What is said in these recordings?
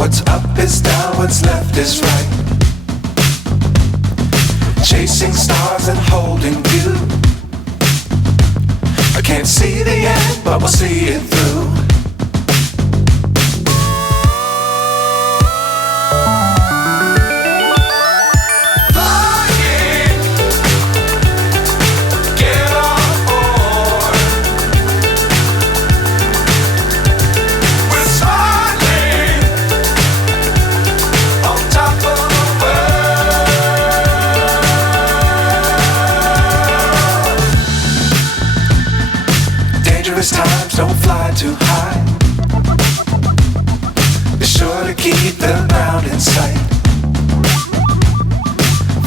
What's up is down, what's left is right. Chasing stars and holding you. I can't see the end, but we'll see it through. Dangerous times, don't fly too high. Be sure to keep the ground in sight.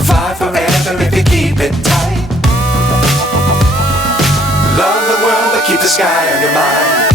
Fly forever if you keep it tight. Love the world, but keep the sky on your mind.